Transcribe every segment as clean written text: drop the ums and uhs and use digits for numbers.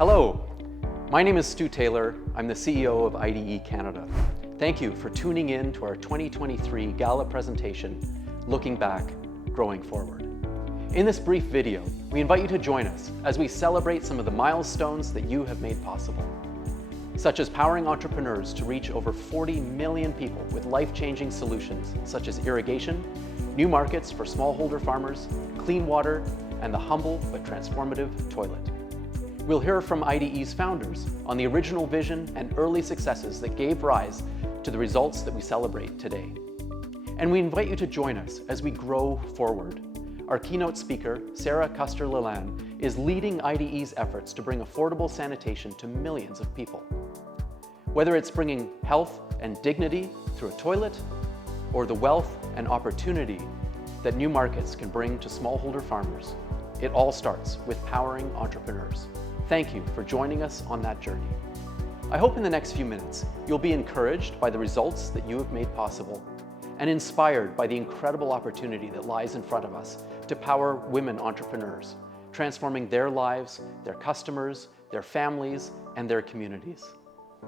Hello, my name is Stu Taylor. I'm the CEO of iDE Canada. Thank you for tuning in to our 2023 Gala presentation, Looking Back, Growing Forward. In this brief video, we invite you to join us as we celebrate some of the milestones that you have made possible, such as powering entrepreneurs to reach over 40 million people with life-changing solutions such as irrigation, new markets for smallholder farmers, clean water, and the humble but transformative toilet. We'll hear from iDE's founders on the original vision and early successes that gave rise to the results that we celebrate today. And we invite you to join us as we grow forward. Our keynote speaker, Sarah Custer-Lalanne, is leading iDE's efforts to bring affordable sanitation to millions of people. Whether it's bringing health and dignity through a toilet, or the wealth and opportunity that new markets can bring to smallholder farmers, it all starts with powering entrepreneurs. Thank you for joining us on that journey. I hope in the next few minutes, you'll be encouraged by the results that you have made possible and inspired by the incredible opportunity that lies in front of us to power women entrepreneurs, transforming their lives, their customers, their families, and their communities.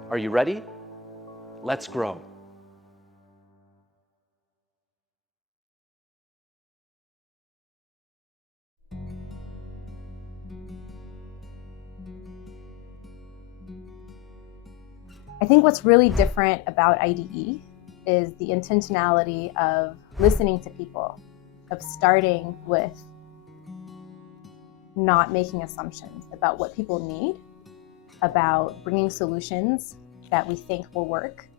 Are you ready? Let's grow. I think what's really different about iDE is the intentionality of listening to people, of starting with not making assumptions about what people need, about bringing solutions that we think will work.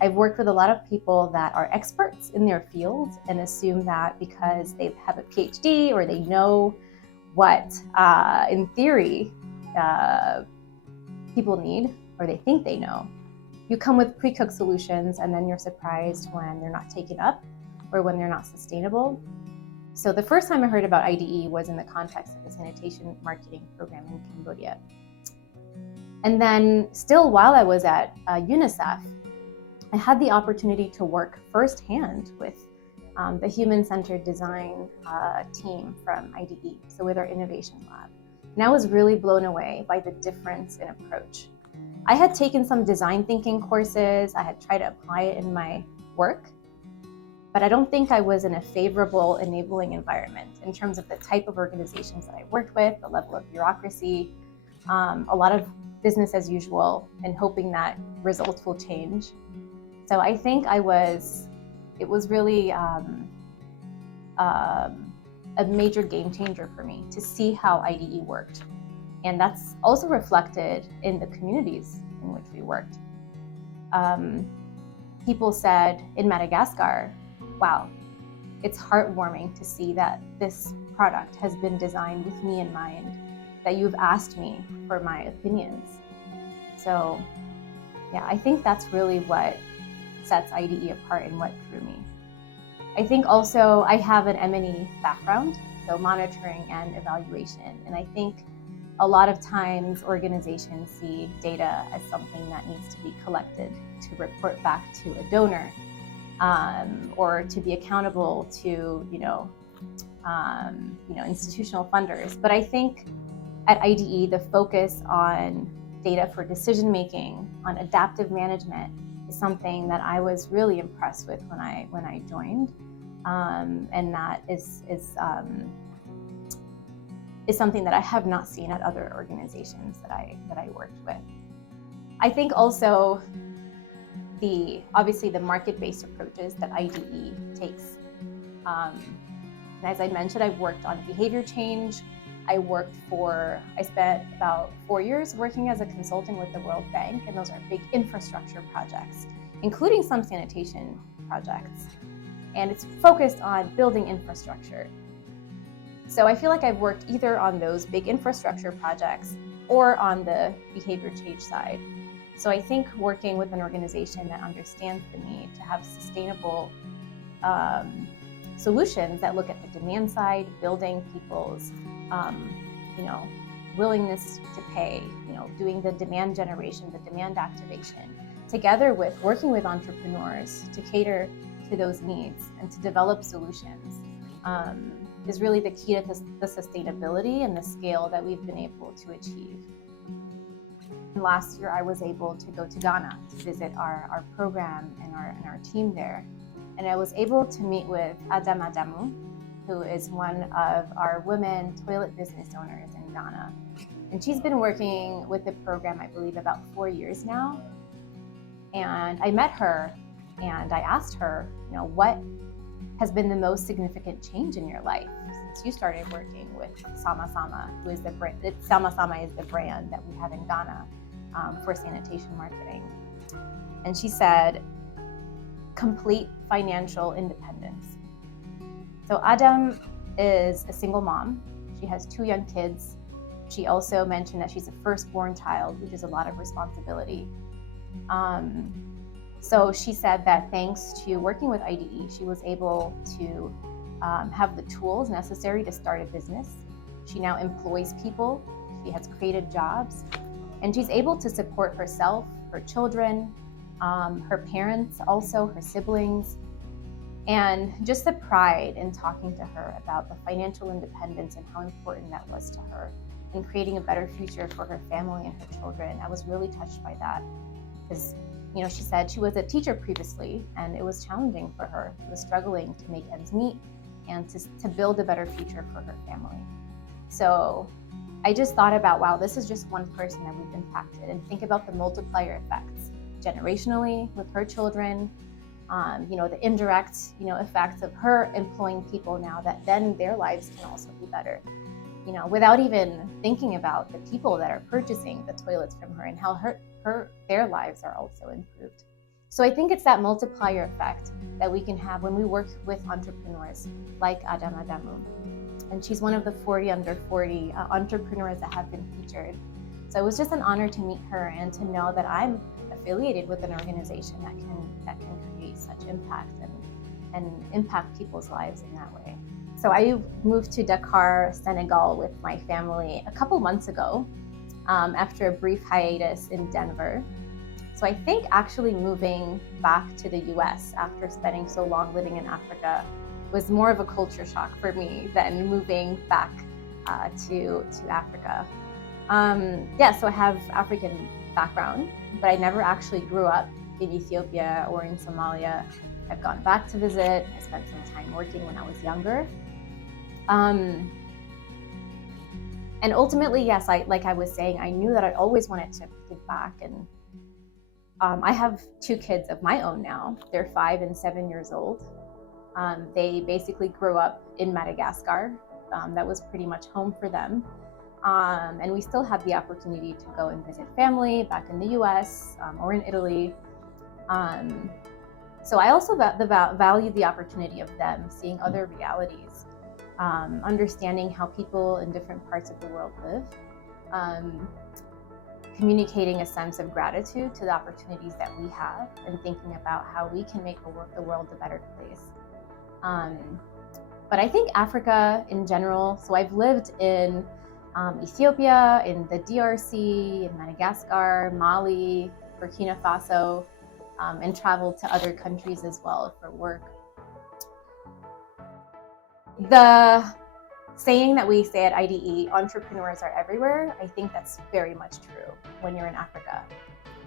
I've worked with a lot of people that are experts in their fields and assume that because they have a PhD or they know what, in theory, people need or they think they know, you come with pre-cooked solutions and then you're surprised when they're not taken up or when they're not sustainable. So the first time I heard about iDE was in the context of a sanitation marketing program in Cambodia. And then still while I was at UNICEF, I had the opportunity to work firsthand with the human-centered design team from iDE, so with our innovation lab. And I was really blown away by the difference in approach. I had taken some design thinking courses, I had tried to apply it in my work, but I don't think I was in a favorable enabling environment in terms of the type of organizations that I worked with, the level of bureaucracy, a lot of business as usual, and hoping that results will change. So I think it was really a major game changer for me to see how iDE worked. And that's also reflected in the communities in which we worked. People said in Madagascar, wow, it's heartwarming to see that this product has been designed with me in mind, that you've asked me for my opinions. So yeah, I think that's really what sets iDE apart and what drew me. I think also I have an M&E background, so monitoring and evaluation. And I think a lot of times organizations see data as something that needs to be collected to report back to a donor or to be accountable to institutional funders. But I think at iDE, the focus on data for decision making, on adaptive management, is something that I was really impressed with when I joined, and that is something that I have not seen at other organizations that I worked with. I think also obviously the market-based approaches that iDE takes. As I mentioned, I've worked on behavior change. I spent about 4 years working as a consultant with the World Bank, and those are big infrastructure projects, including some sanitation projects. And it's focused on building infrastructure. So I feel like I've worked either on those big infrastructure projects or on the behavior change side. So I think working with an organization that understands the need to have sustainable solutions that look at the demand side, building people's willingness to pay, doing the demand generation, the demand activation, together with working with entrepreneurs to cater to those needs and to develop solutions. Is really the key to the sustainability and the scale that we've been able to achieve. Last year, I was able to go to Ghana to visit our program and our team there. And I was able to meet with Adam Adamu, who is one of our women toilet business owners in Ghana. And she's been working with the program, I believe, about 4 years now. And I met her and I asked her, what has been the most significant change in your life since you started working with Sama Sama, who is the brand. Sama Sama is the brand that we have in Ghana for sanitation marketing. And she said, complete financial independence. So Adam is a single mom. She has 2 young kids. She also mentioned that she's a firstborn child, which is a lot of responsibility. So she said that thanks to working with iDE, she was able to have the tools necessary to start a business. She now employs people. She has created jobs, and she's able to support herself, her children, her parents, also her siblings, and just the pride in talking to her about the financial independence and how important that was to her in creating a better future for her family and her children. I was really touched by that because, she said she was a teacher previously and it was challenging for her. She was struggling to make ends meet and to build a better future for her family. So I just thought about, wow, this is just one person that we've impacted, and think about the multiplier effects generationally with her children, the indirect, effects of her employing people now that then their lives can also be better, without even thinking about the people that are purchasing the toilets from her and how their lives are also improved. So I think it's that multiplier effect that we can have when we work with entrepreneurs like Adam Adamu. And she's one of the 40 under 40 entrepreneurs that have been featured. So it was just an honor to meet her and to know that I'm affiliated with an organization that can create such impact and impact people's lives in that way. So I moved to Dakar, Senegal with my family a couple months ago after a brief hiatus in Denver. So I think actually moving back to the US after spending so long living in Africa was more of a culture shock for me than moving back to Africa. So I have African background, but I never actually grew up in Ethiopia or in Somalia. I've gone back to visit. I spent some time working when I was younger. And ultimately, yes, like I was saying, I knew that I always wanted to give back. And I have 2 kids of my own now. They're 5 and 7 years old. They basically grew up in Madagascar. That was pretty much home for them. And we still have the opportunity to go and visit family back in the US or in Italy. So I also value the opportunity of them seeing other realities, understanding how people in different parts of the world live, communicating a sense of gratitude to the opportunities that we have, and thinking about how we can make the world a better place. But I think Africa in general, so I've lived in Ethiopia, in the DRC, in Madagascar, Mali, Burkina Faso, and traveled to other countries as well for work. The saying that we say at iDE, entrepreneurs are everywhere, I think that's very much true when you're in Africa.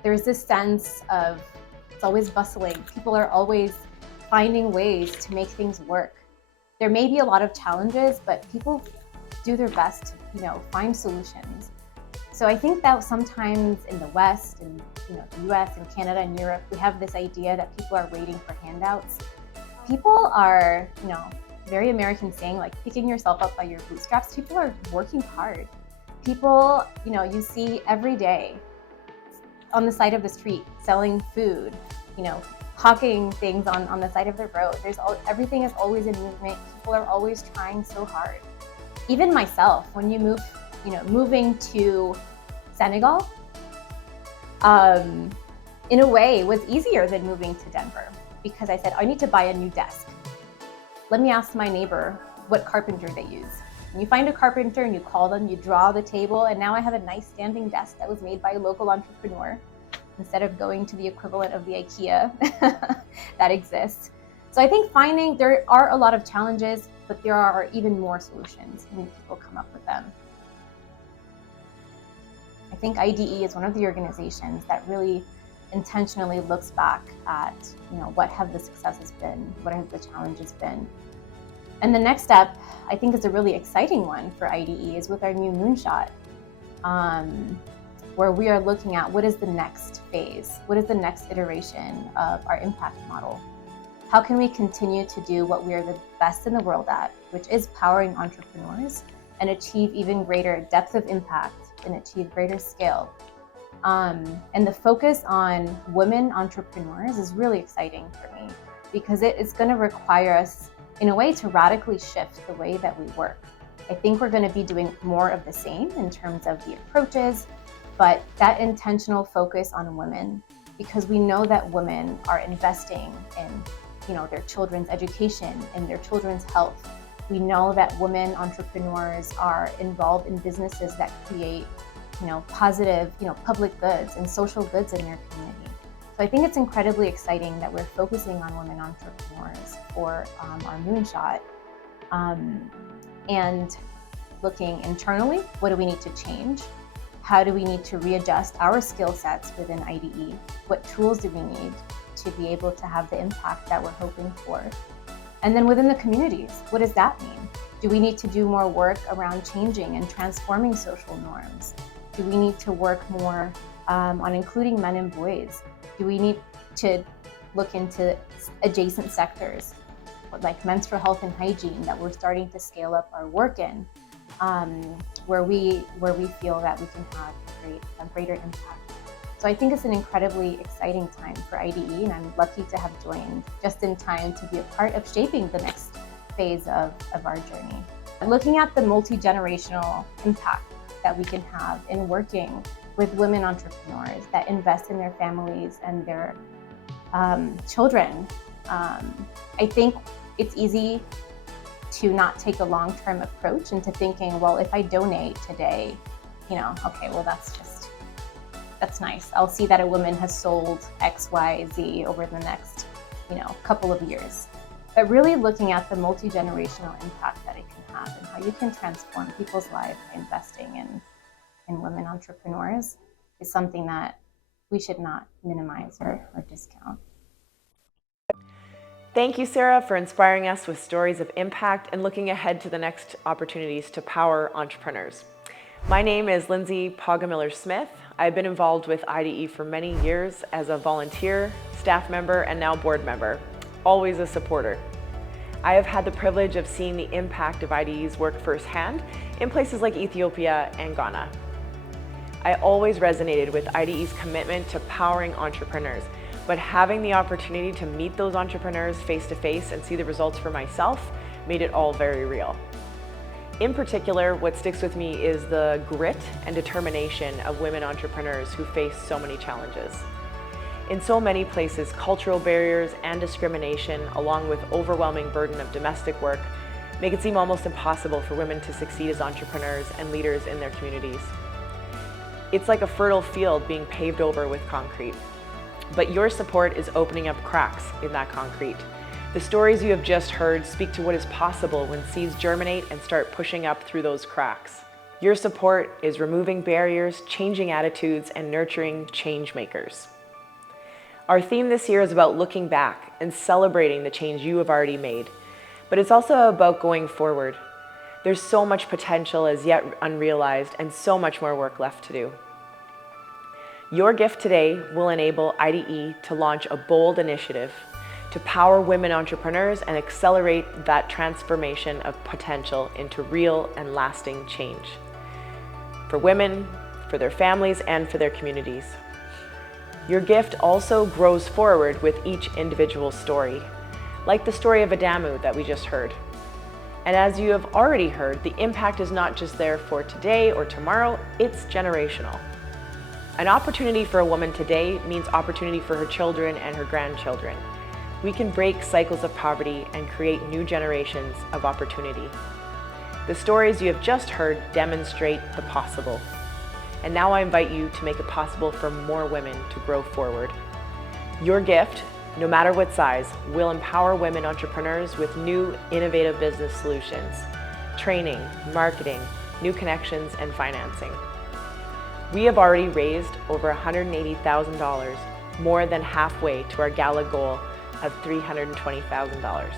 There's this sense of, it's always bustling. People are always finding ways to make things work. There may be a lot of challenges, but people do their best to, find solutions. So I think that sometimes in the West, and the US and Canada and Europe, we have this idea that people are waiting for handouts. People are, very American saying, like picking yourself up by your bootstraps. People are working hard. People, you see every day on the side of the street selling food, hawking things on the side of the road. Everything is always in movement. People are always trying so hard. Even myself, when you move, moving to Senegal, in a way was easier than moving to Denver, because I said, I need to buy a new desk. Let me ask my neighbor what carpenter they use. And you find a carpenter and you call them, you draw the table, and now I have a nice standing desk that was made by a local entrepreneur instead of going to the equivalent of the IKEA that exists. So I think there are a lot of challenges, but there are even more solutions when people come up with them. I think iDE is one of the organizations that really intentionally looks back at, what have the successes been, what have the challenges been. And the next step, I think, is a really exciting one for iDE, is with our new moonshot, where we are looking at what is the next phase, what is the next iteration of our impact model. How can we continue to do what we are the best in the world at, which is powering entrepreneurs, and achieve even greater depth of impact and achieve greater scale? And the focus on women entrepreneurs is really exciting for me, because it is going to require us, in a way, to radically shift the way that we work. I think we're going to be doing more of the same in terms of the approaches, but that intentional focus on women, because we know that women are investing in, their children's education and their children's health. We know that women entrepreneurs are involved in businesses that create, positive, public goods and social goods in their community. So I think it's incredibly exciting that we're focusing on women entrepreneurs for our moonshot, and looking internally, what do we need to change? How do we need to readjust our skill sets within iDE? What tools do we need to be able to have the impact that we're hoping for? And then within the communities, what does that mean? Do we need to do more work around changing and transforming social norms? Do we need to work more on including men and boys? Do we need to look into adjacent sectors like menstrual health and hygiene that we're starting to scale up our work in, where we feel that we can have a greater impact? So I think it's an incredibly exciting time for iDE, and I'm lucky to have joined just in time to be a part of shaping the next phase of our journey. Looking at the multi-generational impact that we can have in working with women entrepreneurs that invest in their families and their children, I think it's easy to not take a long-term approach into thinking, well, if I donate today, okay, well, that's nice. I'll see that a woman has sold X, Y, Z over the next, couple of years. But really looking at the multi-generational impact that it can have and how you can transform people's lives by investing in women entrepreneurs is something that we should not minimize or discount. Thank you, Sarah, for inspiring us with stories of impact and looking ahead to the next opportunities to power entrepreneurs. My name is Lindsay Poggamiller-Smith. I've been involved with iDE for many years as a volunteer, staff member, and now board member, always a supporter. I have had the privilege of seeing the impact of iDE's work firsthand in places like Ethiopia and Ghana. I always resonated with iDE's commitment to powering entrepreneurs, but having the opportunity to meet those entrepreneurs face to face and see the results for myself made it all very real. In particular, what sticks with me is the grit and determination of women entrepreneurs who face so many challenges. In so many places, cultural barriers and discrimination, along with overwhelming burden of domestic work, make it seem almost impossible for women to succeed as entrepreneurs and leaders in their communities. It's like a fertile field being paved over with concrete. But your support is opening up cracks in that concrete. The stories you have just heard speak to what is possible when seeds germinate and start pushing up through those cracks. Your support is removing barriers, changing attitudes, and nurturing change makers. Our theme this year is about looking back and celebrating the change you have already made, but it's also about going forward. There's so much potential as yet unrealized and so much more work left to do. Your gift today will enable iDE to launch a bold initiative to power women entrepreneurs and accelerate that transformation of potential into real and lasting change for women, for their families, and for their communities. Your gift also grows forward with each individual story, like the story of Adamu that we just heard. And as you have already heard, the impact is not just there for today or tomorrow, it's generational. An opportunity for a woman today means opportunity for her children and her grandchildren. We can break cycles of poverty and create new generations of opportunity. The stories you have just heard demonstrate the possible. And now I invite you to make it possible for more women to grow forward. Your gift, no matter what size, will empower women entrepreneurs with new innovative business solutions, training, marketing, new connections, and financing. We have already raised over $180,000, more than halfway to our Gala goal of $320,000.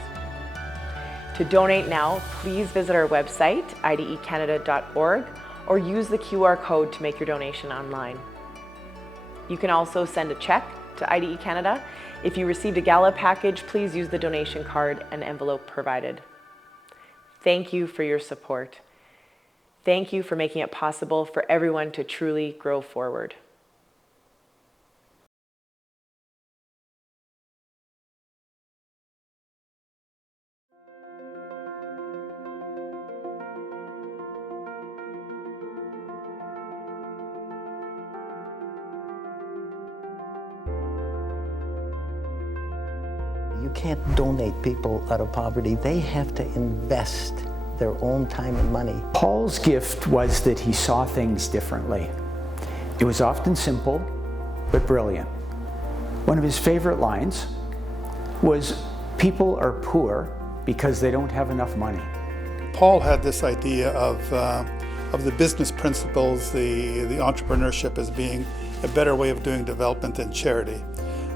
To donate now, please visit our website, idecanada.org, or use the QR code to make your donation online. You can also send a check to IDE Canada. If you received a Gala package, please use the donation card and envelope provided. Thank you for your support. Thank you for making it possible for everyone to truly grow forward. You can't donate people out of poverty. They have to invest their own time and money. Paul's gift was that he saw things differently. It was often simple, but brilliant. One of his favorite lines was, "People are poor because they don't have enough money." Paul had this idea of the business principles, the entrepreneurship as being a better way of doing development than charity.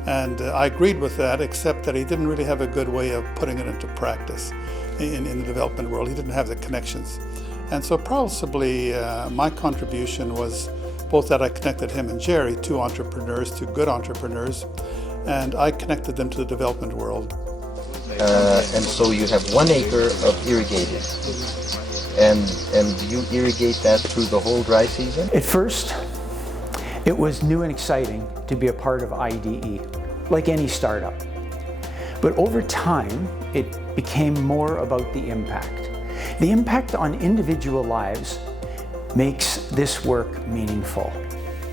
And I agreed with that, except that he didn't really have a good way of putting it into practice in the development world. He didn't have the connections. And so possibly my contribution was both that I connected him and Jerry, two entrepreneurs, two good entrepreneurs, and I connected them to the development world. And so you have 1 acre of irrigated. And you irrigate that through the whole dry season? At first, it was new and exciting to be a part of iDE, like any startup. But over time, it became more about the impact. The impact on individual lives makes this work meaningful.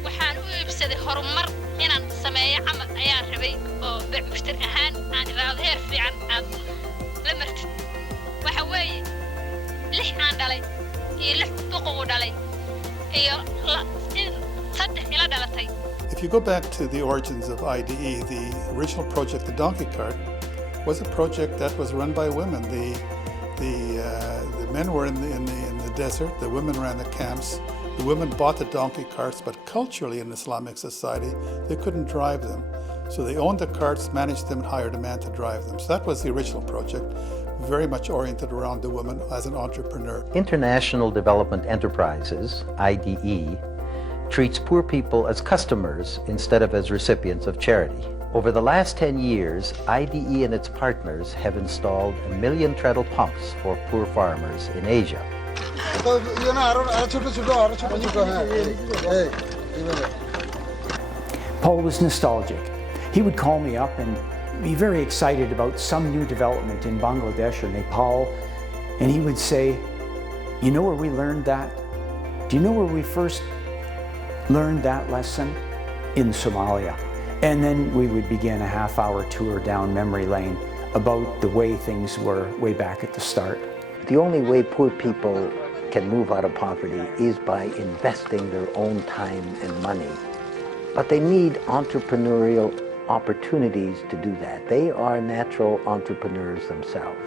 waxaan u iibsaday horumar inaan sameeyo camal ayaan rabay oo beecmushtar ahaan aan iraado heer fiican aad la martid waxa weeye 6 aan dhalay iyo 6 boqol dhalay iyo 3 ila dhalatay. If you go back to the origins of iDE, the original project, the donkey cart, was a project that was run by women. The men were in the desert, the women ran the camps, the women bought the donkey carts, but culturally in Islamic society, they couldn't drive them. So they owned the carts, managed them, and hired a man to drive them. So that was the original project, very much oriented around the woman as an entrepreneur. International Development Enterprises, IDE, treats poor people as customers instead of as recipients of charity. Over the last 10 years, iDE and its partners have installed 1 million treadle pumps for poor farmers in Asia. Paul was nostalgic. He would call me up and be very excited about some new development in Bangladesh or Nepal, and he would say, "You know where we learned that? Do you know where we first learned that lesson? In Somalia." And then we would begin a half-hour tour down memory lane about the way things were way back at the start. The only way poor people can move out of poverty is by investing their own time and money. But they need entrepreneurial opportunities to do that. They are natural entrepreneurs themselves.